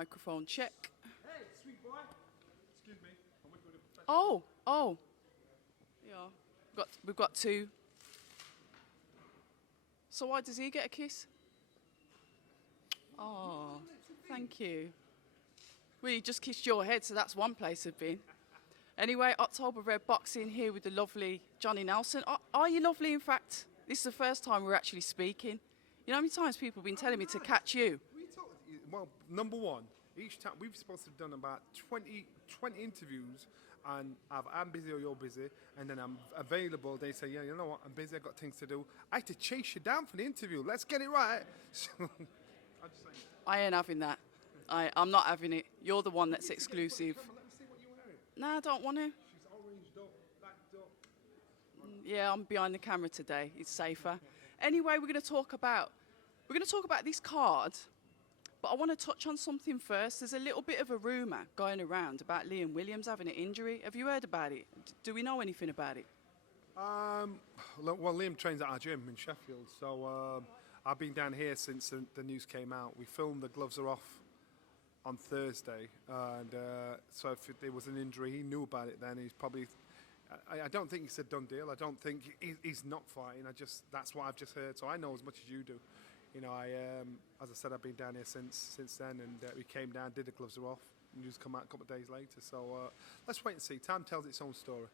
Microphone check. Hey, sweet boy. Excuse me. I'm with a professional. Oh. Yeah. We've got two. So why does he get a kiss? Oh, thank you. Well, he just kissed your head, so that's one place I've been. Anyway, October Red Boxing here with the lovely Johnny Nelson. Are you lovely, in fact? This is the first time we're actually speaking. You know how many times people have been telling me to catch you? Well, number one, each time we've supposed to have done about 20 interviews, and I'm busy or you're busy, and then I'm available. They say, yeah, you know what, I'm busy, I've got things to do. I had to chase you down for the interview. Let's get it right. So, I'm just saying. I ain't having that. I'm not having it. You're the one that's exclusive. Come on, let me see what you're wearing. Nah, I don't want to. She's oranged up, backed up. Yeah, I'm behind the camera today. It's safer. Anyway, we're going to talk about this card, but I want to touch on something first. There's a little bit of a rumour going around about Liam Williams having an injury. Have you heard about it? Do we know anything about it? Well, Liam trains at our gym in Sheffield, so I've been down here since the news came out. We filmed The Gloves Are Off on Thursday, and so if there was an injury, he knew about it then. He's probably... I don't think it's a done deal. I don't think he's not fighting. That's what I've just heard. So I know as much as you do. You know, as I said, I've been down here since then, and we came down, did The Gloves Are Off, and news come out a couple of days later. So let's wait and see. Time tells its own story.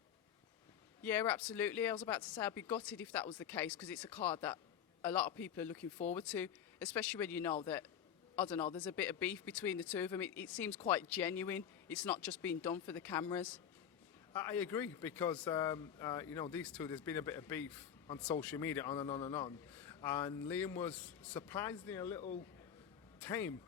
Yeah, absolutely. I was about to say I'd be gutted if that was the case, because it's a card that a lot of people are looking forward to, especially when you know that, I don't know, there's a bit of beef between the two of them. It seems quite genuine. It's not just being done for the cameras. I agree, because you know, these two, there's been a bit of beef on social media, on and on and on, and Liam was surprisingly a little tame,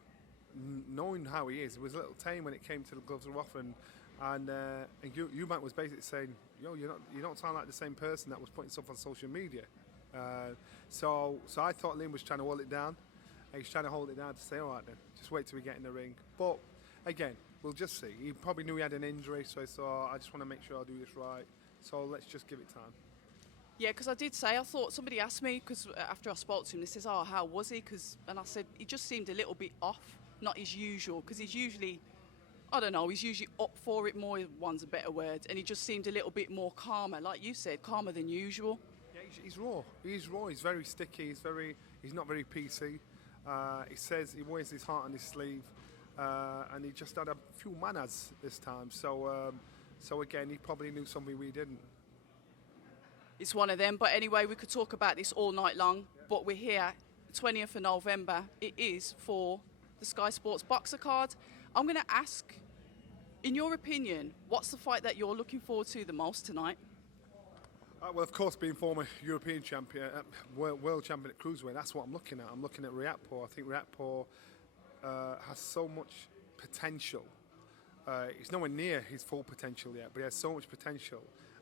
knowing how he is. He was a little tame when it came to The Gloves Are Off, and Eubank was basically saying, "Yo, you don't sound like the same person that was putting stuff on social media." So I thought Liam was trying to hold it down. He's trying to hold it down to say, "All right then, just wait till we get in the ring." But again, we'll just see. He probably knew he had an injury, so he thought, I just want to make sure I do this right. So let's just give it time. Yeah, because I did say, I thought somebody asked me, because after I spoke to him, they says, "Oh, how was he?" And I said, he just seemed a little bit off, not his usual, because he's usually, I don't know, he's usually up for it more, one's a better word, and he just seemed a little bit more calmer, like you said, calmer than usual. Yeah, he's raw. He's raw. He's very sticky. He's not very PC. He says he wears his heart on his sleeve. And he just had a few manners this time. So again, he probably knew something we didn't. It's one of them. But anyway, we could talk about this all night long. Yeah. But we're here, 20th of November. It is for the Sky Sports Boxer card. I'm going to ask, in your opinion, what's the fight that you're looking forward to the most tonight? Well, of course, being former European champion, world champion at Cruiserweight, that's what I'm looking at. I'm looking at Riatpour. I think Riatpour has so much potential. He's nowhere near his full potential yet, but he has so much potential.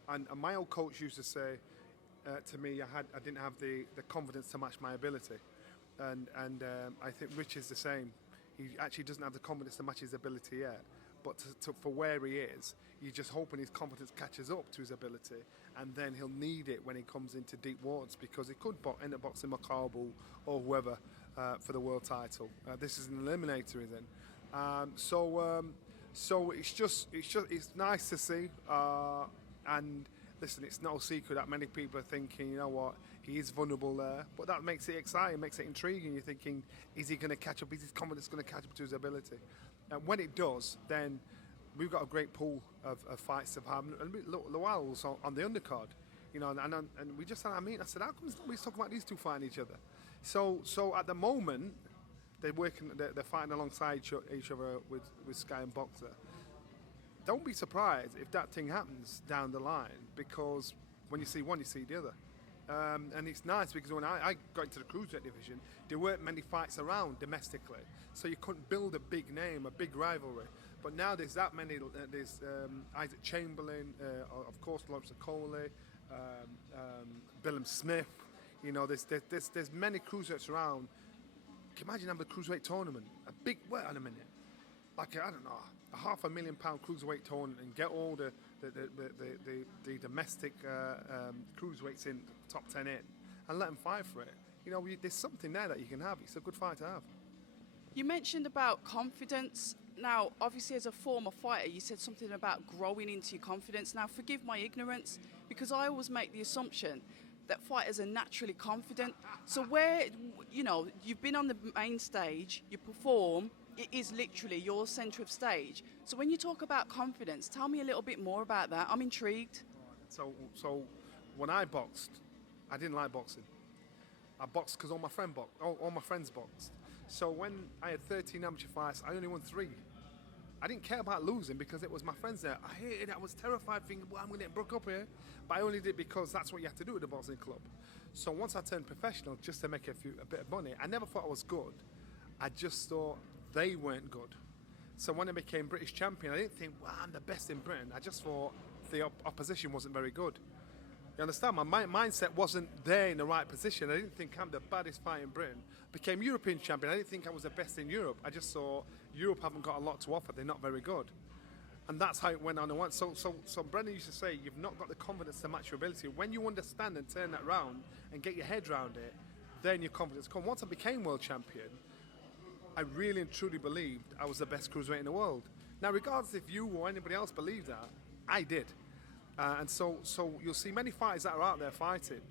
And my old coach used to say to me, I didn't have the confidence to match my ability. And I think Rich is the same. He actually doesn't have the confidence to match his ability yet. But for where he is, you're just hoping his confidence catches up to his ability, and then he'll need it when he comes into deep waters, because he could end up boxing Makarbul or whoever for the world title. This is an eliminator, he's in. So it's nice to see. And listen, it's no secret that many people are thinking, you know what, he is vulnerable there. But that makes it exciting, makes it intriguing. You're thinking, is he going to catch up? Is his confidence going to catch up to his ability? And when it does, then we've got a great pool of fights to have. And Lowell's on the undercard, you know, and we just had our meeting. I said, how come nobody's talking about these two fighting each other? So at the moment, they're fighting alongside each other with Sky and Boxer. Don't be surprised if that thing happens down the line, because when you see one, you see the other. And it's nice because when I got into the Cruiserweight division, there weren't many fights around domestically, so you couldn't build a big name, a big rivalry. But now there's that many. There's Isaac Chamberlain, of course, Lawrence Coley, Billum Smith. You know, there's many Cruiserweights around. Can you imagine having a Cruiserweight tournament? A big, wait on a minute, like I don't know, a £500,000 Cruiserweight tournament, and get all the domestic cruiserweights in top 10 in, and let them fight for it. You know, there's something there that you can have. It's a good fight to have. You mentioned about confidence. Now, obviously, as a former fighter, you said something about growing into your confidence. Now, forgive my ignorance, because I always make the assumption that fighters are naturally confident. So where, you've been on the main stage, you perform, it is literally your centre of stage. So when you talk about confidence, tell me a little bit more about that. I'm intrigued. So when I boxed, I didn't like boxing. I boxed because all my friends boxed. So when I had 13 amateur fights, I only won 3. I didn't care about losing because it was my friends there. I hated it. I was terrified thinking, well, I'm going to get broke up here. But I only did it because that's what you have to do at the boxing club. So once I turned professional, just to make a bit of money, I never thought I was good. I just thought they weren't good. So when I became British champion, I didn't think, well, I'm the best in Britain. I just thought the opposition wasn't very good. You understand? My mindset wasn't there in the right position. I didn't think I'm the baddest fighter in Britain. Became European champion. I didn't think I was the best in Europe. I just saw Europe haven't got a lot to offer. They're not very good. And that's how it went on and on. So Brendan used to say, you've not got the confidence to match your ability. When you understand and turn that round and get your head around it, then your confidence comes. Once I became world champion, I really and truly believed I was the best cruiserweight in the world. Now, regardless if you or anybody else believed that, I did. And so you'll see many fighters that are out there fighting,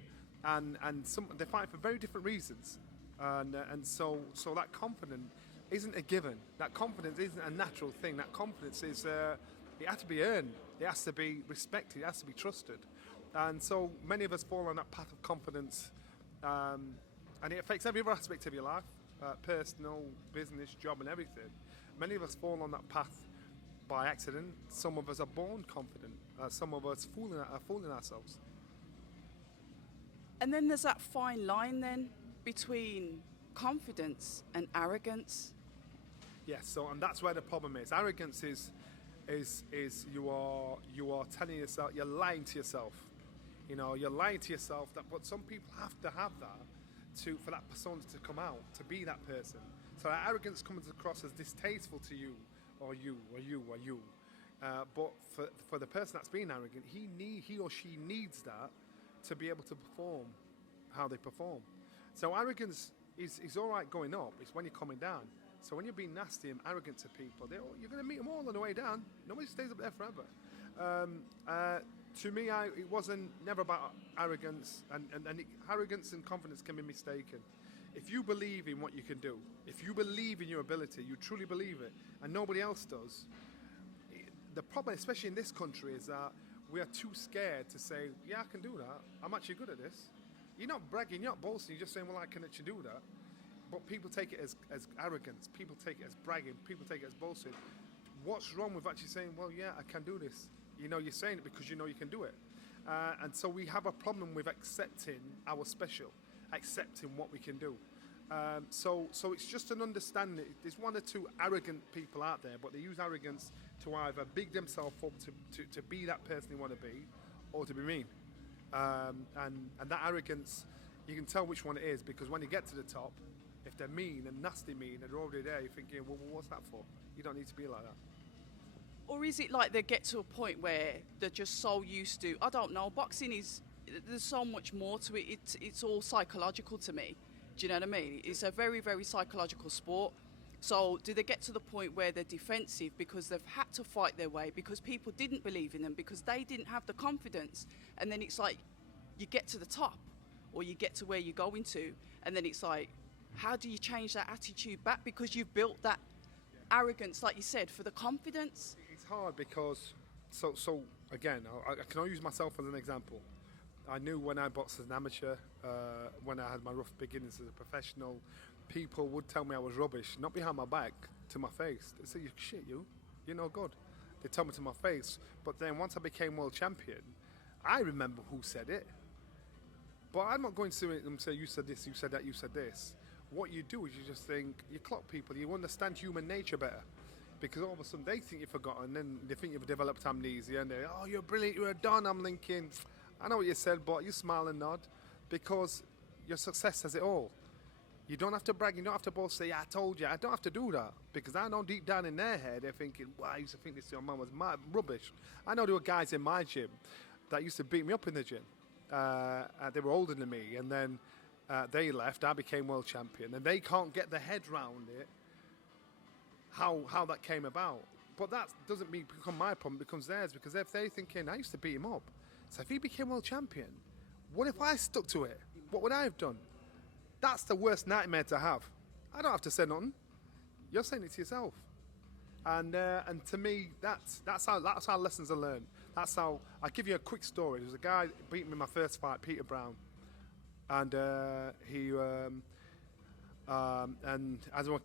and some they fight for very different reasons. And so that confidence isn't a given. That confidence isn't a natural thing. That confidence is it has to be earned. It has to be respected. It has to be trusted. And so many of us fall on that path of confidence, and it affects every other aspect of your life, personal, business, job, and everything. Many of us fall on that path by accident. Some of us are born confident. Some of us are fooling ourselves. And then there's that fine line then between confidence and arrogance. Yes, and that's where the problem is. Arrogance is you are telling yourself, you're lying to yourself. You're lying to yourself but some people have to have that for that persona to come out, to be that person. So that arrogance comes across as distasteful to you, or you. But for the person that's being arrogant, he or she needs that to be able to perform how they perform. So arrogance is all right going up. It's when you're coming down. So when you're being nasty and arrogant to people, you're going to meet them all on the way down. Nobody stays up there forever. To me, it wasn't never about arrogance, and arrogance and confidence can be mistaken. If you believe in what you can do, if you believe in your ability, you truly believe it, and nobody else does, the problem, especially in this country, is that we are too scared to say, yeah, I can do that. I'm actually good at this. You're not bragging, you're not boasting, you're just saying, well, I can actually do that. But people take it as arrogance, people take it as bragging, people take it as boasting. What's wrong with actually saying, well, yeah, I can do this? You're saying it because you know you can do it. And so we have a problem with accepting our special, accepting what we can do. So it's just an understanding. There's one or two arrogant people out there, but they use arrogance to either big themselves up to be that person they want to be, or to be mean. And that arrogance, you can tell which one it is, because when you get to the top, if they're mean and nasty mean and they're already there, you're thinking, well, what's that for? You don't need to be like that. Or is it like they get to a point where they're just so used to, I don't know, boxing there's so much more to it. It's all psychological to me. Do you know what I mean? It's a very, very psychological sport. So do they get to the point where they're defensive because they've had to fight their way, because people didn't believe in them, because they didn't have the confidence? And then it's like you get to the top, or you get to where you're going to, and then it's like, how do you change that attitude back? Because you've built that arrogance, like you said, for the confidence. It's hard because, so again, I can only use myself as an example. I knew when I boxed as an amateur, when I had my rough beginnings as a professional, people would tell me I was rubbish, not behind my back, to my face. They say, you're no good. They tell me to my face. But then once I became world champion, I remember who said it. But I'm not going to them say, you said this, you said that, you said this. What you do is you just think, you clock people, you understand human nature better. Because all of a sudden they think you've forgotten, then they think you've developed amnesia, and they're, oh, you're brilliant, you're a don. I'm thinking, I know what you said, but you smile and nod, because your success says it all. You don't have to brag, you don't have to both say, I told you. I don't have to do that, because I know deep down in their head, they're thinking, wow, I used to think this young man was rubbish. I know there were guys in my gym that used to beat me up in the gym. They were older than me, and then they left, I became world champion, and they can't get their head round it, how that came about. But that doesn't become my problem, it becomes theirs, because if they're thinking, I used to beat him up, so if he became world champion, what if I stuck to it? What would I have done? That's the worst nightmare to have. I don't have to say nothing. You're saying it to yourself. And to me, that's how lessons are learned. That's how. I'll give you a quick story. There was a guy beat me in my first fight, Peter Brown, and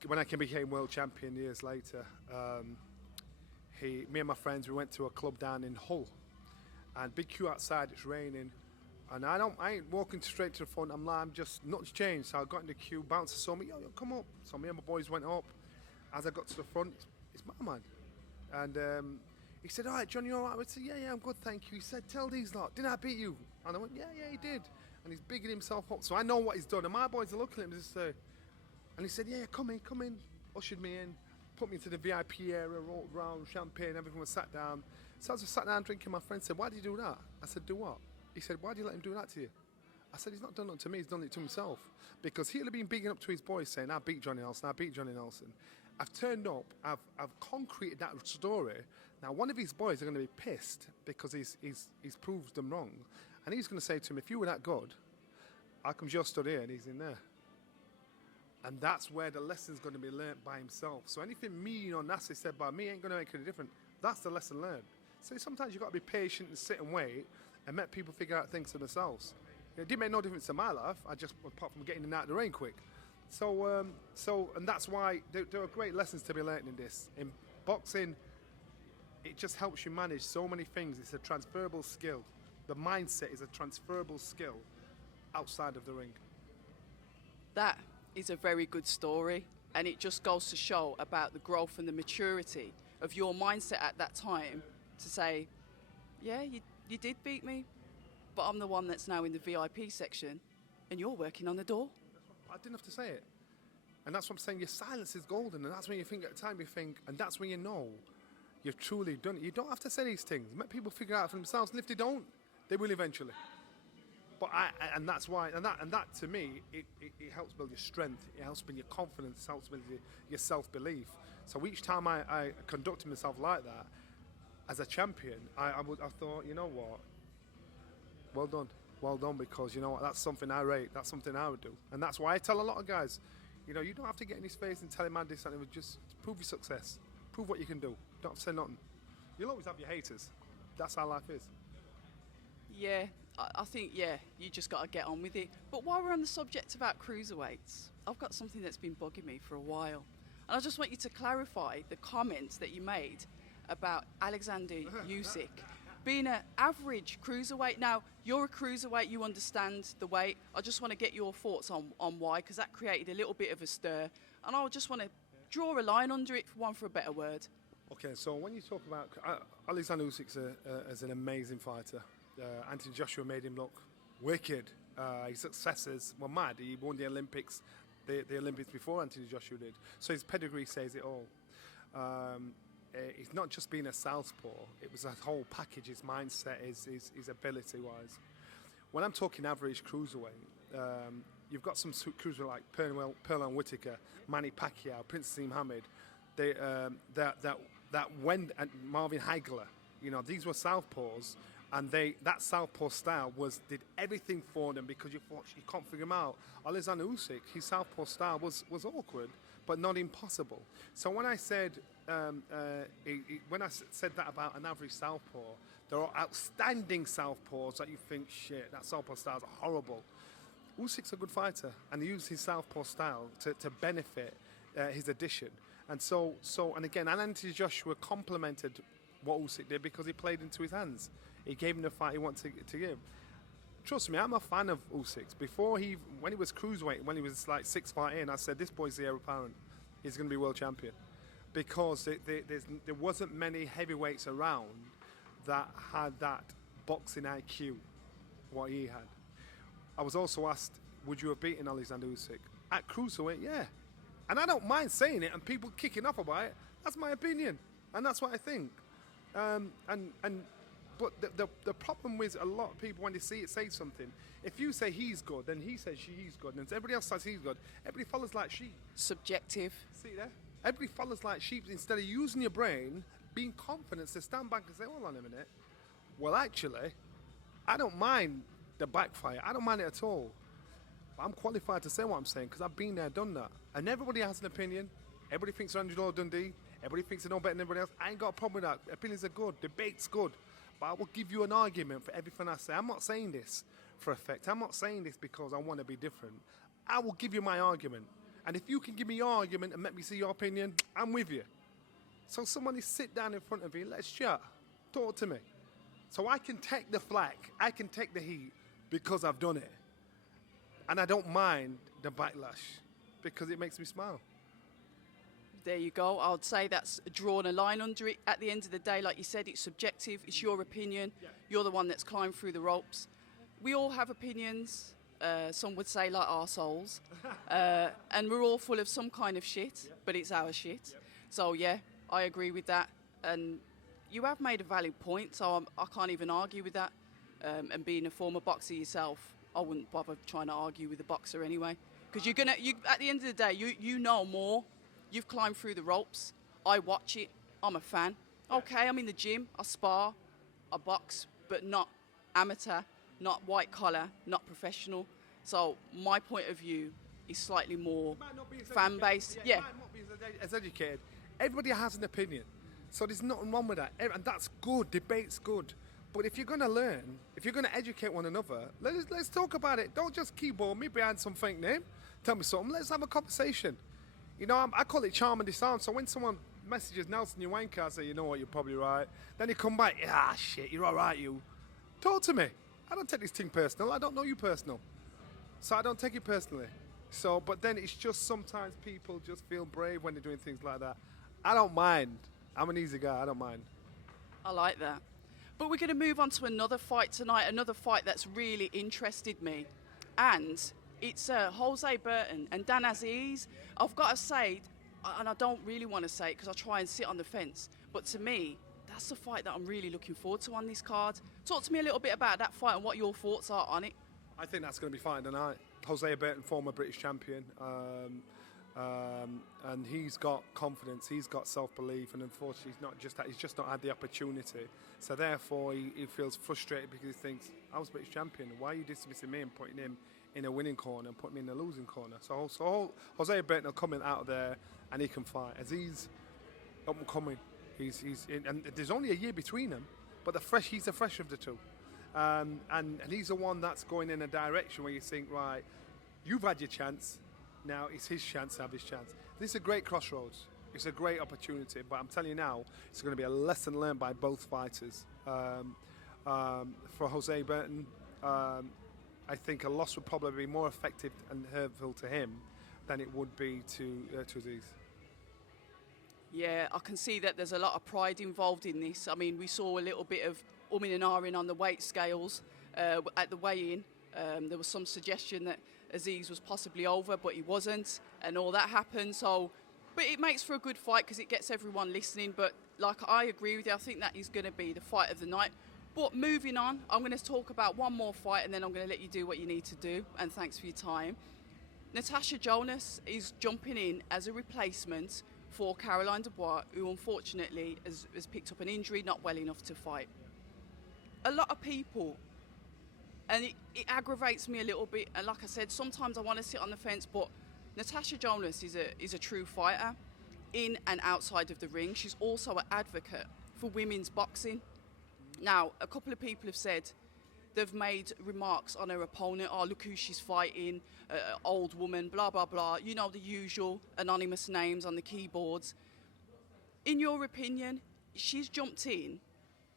when I became world champion years later, me and my friends, we went to a club down in Hull, and big queue outside. It's raining, and I ain't walking straight to the front. I'm just nuts changed. So I got in the queue. Bouncer saw me. Yo, come up. So me and my boys went up. As I got to the front, it's my man, and he said, "All right, John, you all right?" I said, "Yeah, I'm good, thank you." He said, "Tell these lot, didn't I beat you?" And I went, "Yeah, he did." And he's bigging himself up, so I know what he's done. And my boys are looking at him and just say, and he said, "Yeah, come in." Ushered me in, put me into the VIP area, rolled around, champagne, everyone was sat down. So as I sat down drinking, my friend said, "Why did you do that?" I said, "Do what?" He said, "Why do you let him do that to you?" I said, "He's not done it to me, he's done it to himself." Because he'll have been bigging up to his boys saying, "I beat Johnny Nelson, I beat Johnny Nelson." I've turned up, I've concreted that story. Now one of his boys are going to be pissed because he's proved them wrong. And he's going to say to him, "If you were that good, how come you're stood here?" And he's in there. And that's where the lesson's going to be learnt by himself. So anything mean or nasty said by me ain't going to make any difference. That's the lesson learned. So sometimes you've got to be patient and sit and wait and let people figure out things for themselves. It didn't make no difference to my life, apart from getting in and out of the rain quick. So and that's why there are great lessons to be learnt in this. In boxing, it just helps you manage so many things. It's a transferable skill. The mindset is a transferable skill outside of the ring. That is a very good story, and it just goes to show about the growth and the maturity of your mindset at that time to say, yeah, you did beat me, but I'm the one that's now in the VIP section and you're working on the door. I didn't have to say it. And that's what I'm saying, your silence is golden, and that's when you think at the time and that's when you know you've truly done it. You don't have to say these things. Let people figure it out for themselves, and if they don't, they will eventually. But and that's why, and that to me, it helps build your strength, it helps build your confidence, it helps build your self-belief. So each time I conducted myself like that, as a champion, I thought, you know what, well done, because you know what, that's something I rate, that's something I would do. And that's why I tell a lot of guys, you know, you don't have to get in his face and tell him, man, this and it, just prove your success, prove what you can do, don't have to say nothing. You'll always have your haters, that's how life is. Yeah, I think, you just got to get on with it. But while we're on the subject about cruiserweights, I've got something that's been bugging me for a while. And I just want you to clarify the comments that you made about Oleksandr Usyk being an average cruiserweight. Now, you're a cruiserweight, you understand the weight. I just want to get your thoughts on why, because that created a little bit of a stir. And I just want to draw a line under it, for a better word. Okay, so when you talk about Oleksandr Usyk is an amazing fighter. Anthony Joshua made him look wicked. His successes were mad. He won the Olympics, the Olympics before Anthony Joshua did. So his pedigree says it all. He's not just being a southpaw. It was a whole package. His mindset, his ability-wise. When I'm talking average cruiserweight, you've got some cruiserweight like Perlon Whitaker, Manny Pacquiao, Prince Hamed, and Marvin Hagler. You know, these were southpaws. And that southpaw style did everything for them, because you can't figure him out. Oleksandr Usyk, his southpaw style was awkward, but not impossible. So when I said that about an average southpaw, there are outstanding southpaws that you think, shit, that southpaw style is horrible. Usyk's a good fighter, and he used his southpaw style to benefit his addition. And and again, Anthony Joshua complemented what Usyk did because he played into his hands. He gave him the fight he wanted to give. Trust me, I'm a fan of Usyk. When he was cruiserweight, when he was like 6 fight in, I said, this boy's the heir apparent. He's going to be world champion. Because there wasn't many heavyweights around that had that boxing IQ, what he had. I was also asked, would you have beaten Oleksandr Usyk? At cruiserweight, yeah. And I don't mind saying it and people kicking off about it. That's my opinion. And that's what I think. But the problem with a lot of people when they see it say something, if you say he's good, then he says she's good, and everybody else says he's good, everybody follows like she. Subjective. See there? Everybody follows like sheep instead of using your brain, being confident to stand back and say, hold on a minute. Well, actually, I don't mind the backfire. I don't mind it at all. But I'm qualified to say what I'm saying because I've been there, done that. And everybody has an opinion. Everybody thinks they're $100 Dundee. Everybody thinks they know better than everybody else. I ain't got a problem with that. Opinions are good. Debate's good. But I will give you an argument for everything I say. I'm not saying this for effect. I'm not saying this because I want to be different. I will give you my argument. And if you can give me your argument and let me see your opinion, I'm with you. So somebody sit down in front of you, let's chat. Talk to me. So I can take the flack. I can take the heat because I've done it. And I don't mind the backlash because it makes me smile. There you go. I would say that's drawn a line under it. At the end of the day, like you said, it's subjective. It's your opinion. Yeah. You're the one that's climbed through the ropes. We all have opinions. Some would say like arseholes. And we're all full of some kind of shit, but it's our shit. Yep. So, yeah, I agree with that. And you have made a valid point, so I can't even argue with that. And being a former boxer yourself, I wouldn't bother trying to argue with a boxer anyway. Because at the end of the day, you know more. You've climbed through the ropes. I watch it. I'm a fan. Okay, I'm in the gym. I spar. I box, but not amateur, not white collar, not professional. So my point of view is slightly more fan based. Yeah. Might not be as educated. Everybody has an opinion, so there's nothing wrong with that, and that's good. Debate's good. But if you're going to learn, if you're going to educate one another, let's talk about it. Don't just keyboard me behind some fake name. Tell me something. Let's have a conversation. You know, I call it charm and disarm. So when someone messages Nelson, you wanker, I say, you know what, you're probably right. Then you come back, shit, you're all right, you. Talk to me. I don't take this thing personal. I don't know you personal. So I don't take it personally. So, but then it's just sometimes people just feel brave when they're doing things like that. I don't mind. I'm an easy guy. I don't mind. I like that. But we're going to move on to another fight tonight, another fight that's really interested me. And it's Jose Burton and Dan Aziz. I've got to say, and I don't really want to say it because I try and sit on the fence, but to me, that's the fight that I'm really looking forward to on this card. Talk to me a little bit about that fight and what your thoughts are on it. I think that's going to be fine tonight. Jose Burton, former British champion, and he's got confidence, he's got self-belief, and unfortunately he's just not had the opportunity. So therefore he feels frustrated because he thinks, I was British champion, why are you dismissing me and putting him in a winning corner and putting me in a losing corner? So Jose Burton will come in out of there and he can fight. As he's up and coming, he's in, and there's only a year between them, but he's the fresh of the two. And he's the one that's going in a direction where you think, right, you've had your chance, now it's his chance to have his chance. This is a great crossroads. It's a great opportunity, but I'm telling you now, it's going to be a lesson learned by both fighters. For Jose Burton, I think a loss would probably be more effective and hurtful to him than it would be to Aziz. Yeah, I can see that there's a lot of pride involved in this. I mean, we saw a little bit of umming and ahhing on the weight scales at the weigh-in. There was some suggestion that Aziz was possibly over, but he wasn't, and all that happened. But it makes for a good fight because it gets everyone listening. But like, I agree with you. I think that is going to be the fight of the night. But moving on, I'm going to talk about one more fight, and then I'm going to let you do what you need to do. And thanks for your time. Natasha Jonas is jumping in as a replacement for Caroline Dubois, who unfortunately has picked up an injury, not well enough to fight. A lot of people, and it aggravates me a little bit, and like I said, sometimes I want to sit on the fence, but Natasha Jonas is a true fighter in and outside of the ring. She's also an advocate for women's boxing. Now, a couple of people have said they've made remarks on her opponent. Oh, look who she's fighting, old woman, blah, blah, blah. You know, the usual anonymous names on the keyboards. In your opinion, she's jumped in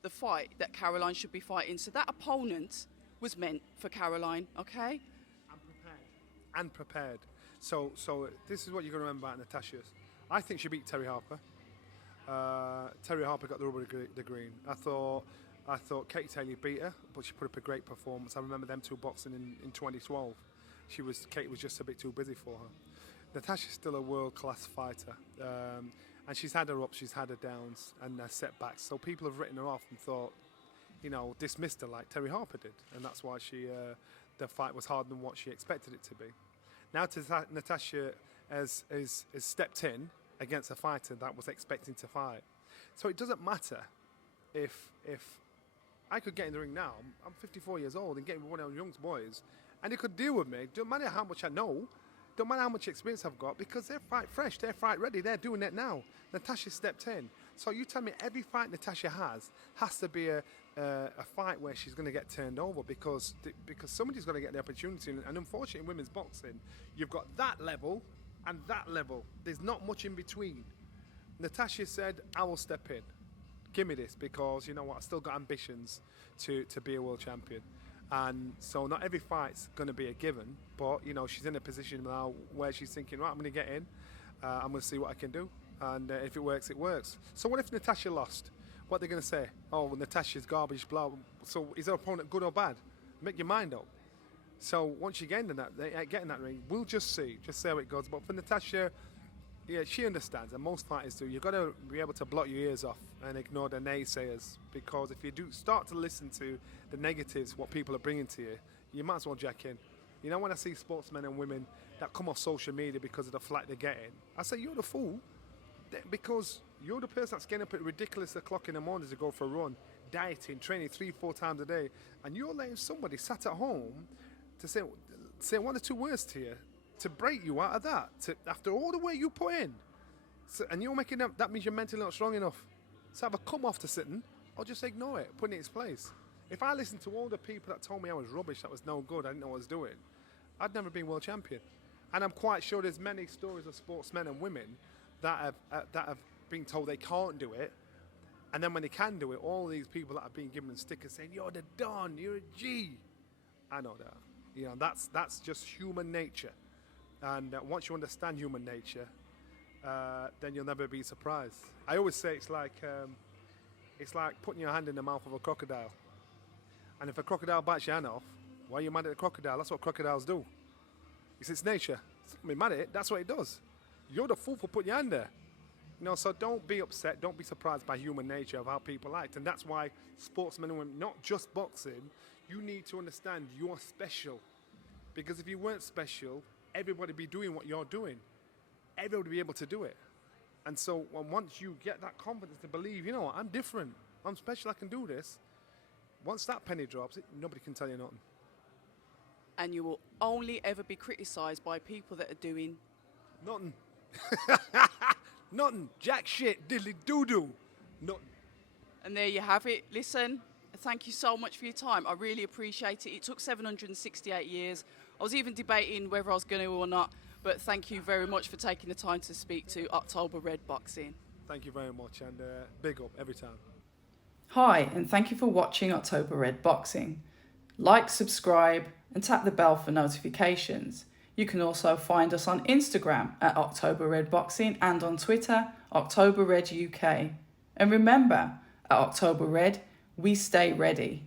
the fight that Caroline should be fighting. So that opponent was meant for Caroline, okay? And prepared. So this is what you're going to remember about Natasha's. I think she beat Terry Harper. Terry Harper got the rubber the green. I thought Katie Taylor beat her, but she put up a great performance. I remember them two boxing in 2012. Katie was just a bit too busy for her. Natasha's still a world-class fighter. And she's had her ups, she's had her downs and her setbacks. So people have written her off and thought, dismissed her like Terry Harper did. And that's why the fight was harder than what she expected it to be. Now Natasha has stepped in against a fighter that was expecting to fight. So it doesn't matter if I could get in the ring now. I'm 54 years old and get with one of those young boys, and they could deal with me. Don't matter how much I know, don't matter how much experience I've got, because they're fight fresh, they're fight ready, they're doing it now. Natasha stepped in. So you tell me every fight Natasha has to be a fight where she's going to get turned over because somebody's going to get the opportunity. And unfortunately, in women's boxing, you've got that level and that level. There's not much in between. Natasha said, I will step in. Give me this, because you know what, I've still got ambitions to be a world champion. And so not every fight's going to be a given, but you know, she's in a position now where she's thinking, right, I'm going to get in, I'm going to see what I can do, and if it works, it works. So what if Natasha lost? What are they going to say? Oh, Natasha's garbage, blah. So is her opponent good or bad? Make your mind up. So once you get in that ring, we'll just see how it goes. But for Natasha, yeah, she understands, and most fighters do. You've got to be able to block your ears off and ignore the naysayers, because if you do start to listen to the negatives, what people are bringing to you, you might as well jack in. You know, when I see sportsmen and women that come off social media because of the flack they're getting, I say, you're the fool, because you're the person that's getting up at ridiculous o'clock in the morning to go for a run, dieting, training 3-4 times a day, and you're letting somebody sat at home to say one or two words to you, to break you out of that, after all the work you put in. So, and you're making that means you're mentally not strong enough. So either come off to sitting or just ignore it, put it in its place. If I listened to all the people that told me I was rubbish, that was no good, I didn't know what I was doing, I'd never been world champion. And I'm quite sure there's many stories of sportsmen and women that have been told they can't do it, and then when they can do it, all these people that have been given stickers saying, you're the Don, you're a G. I know that. You know, that's just human nature. And once you understand human nature, then you'll never be surprised. I always say it's like putting your hand in the mouth of a crocodile. And if a crocodile bites your hand off, why are you mad at the crocodile? That's what crocodiles do. It's its nature. Don't be mad at it. That's what it does. You're the fool for putting your hand there. You know, so don't be upset. Don't be surprised by human nature of how people act. And that's why sportsmen and women, not just boxing, you need to understand you're special. Because if you weren't special, everybody be doing what you're doing. Everybody would be able to do it. And so once you get that confidence to believe, you know what, I'm different, I'm special, I can do this. Once that penny drops, nobody can tell you nothing. And you will only ever be criticised by people that are doing nothing. Nothing. Jack shit, diddly doo-doo. Nothing. And there you have it. Listen, thank you so much for your time. I really appreciate it. It took 768 years. I was even debating whether I was going to or not, but thank you very much for taking the time to speak to October Red Boxing. Thank you very much, and big up every time. Hi, and thank you for watching October Red Boxing. Like, subscribe, and tap the bell for notifications. You can also find us on Instagram at October Red Boxing and on Twitter, October Red UK. And remember, at October Red, we stay ready.